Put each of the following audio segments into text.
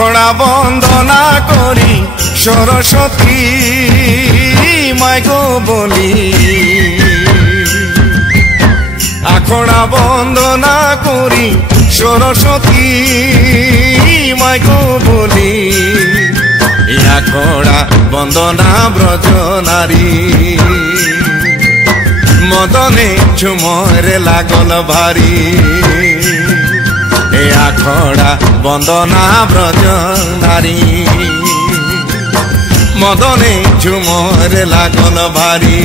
আখড়া বন্দনা করি সরস্বতী মাইগো বলি, আখড়া বন্দনা করি সরস্বতী মাইগো বলি, আখড়া বন্দনা ব্রজ নারী মদনে ঝুমরে লাগল ভারি, এ আখড়া বন্দনা ব্রজ নারী মদনে ঝুমরে লাগল ভারি।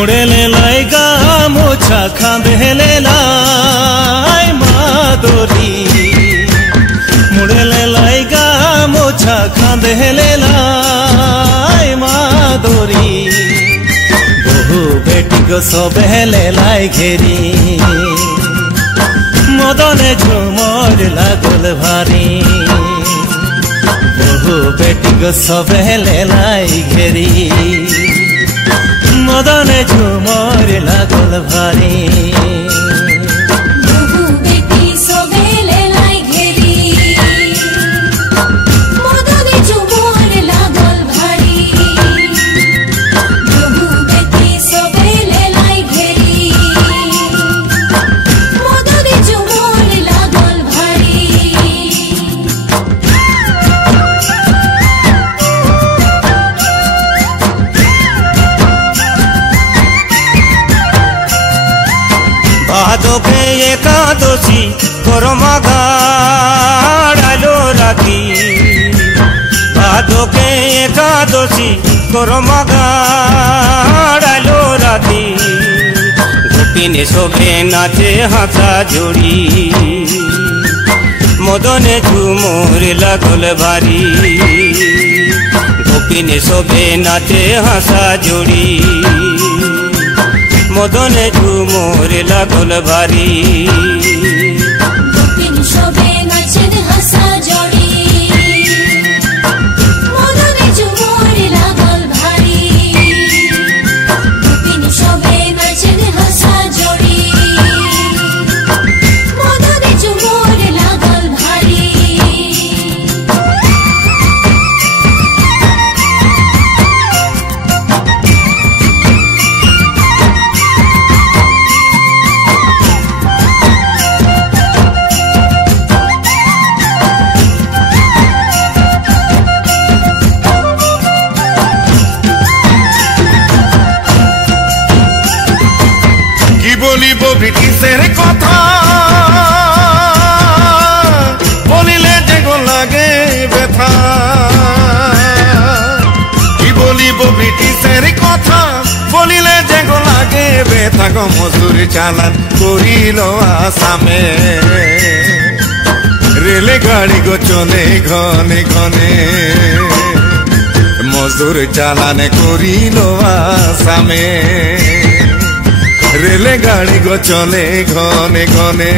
मुड़ेले लाई गा मोछा खांदेले लाई मादोरी, मुड़ेले लाई गा मोछा खांदेले लाई मादोरी, बहु बेटी को सबेले लाई घेरी मदने झुमर लागल भारी, बहु बेटी को सबेले लाई घेरी मदने झुमर लागल भारी। बहु बेटी सबेले लाई घेरी मदने झुमर लागल भारी, बहु बेटी सबेले लाई घेरी मदने झुमर लागल भारी। भादोके एकादशी करमा गाड़ालो राखी, भादोके एकादशी करमा गाड़ालो राखी, गोपिने शोभे नाचे हाथा जोड़ी मदने झुमर लागल भारी, गोपिने शोभे नाचे हाथा जोड़ी मदने झुमर लागल भारी। गोपिन शोभे नाचेन हासा जोड़ी मदने झुमर लागल भारी, गोपिन शोभे नाचेन हासा जोड़ी मदने झुमर लागल भारी। বলিব ব্রিটিশের কথা বলিলে যে গো লাগে ব্যথা, কি বলিব ব্রিটিশের কথা বলিলে যে গো লাগে ব্যথা, গো মজদুর চালান করিল আসামে, রেলে গাড়ি গো চলে ঘনে ঘনে, মজদুর চালান করিল আসামে, রেলে গাড়ি গো চলে ঘনে ঘনে।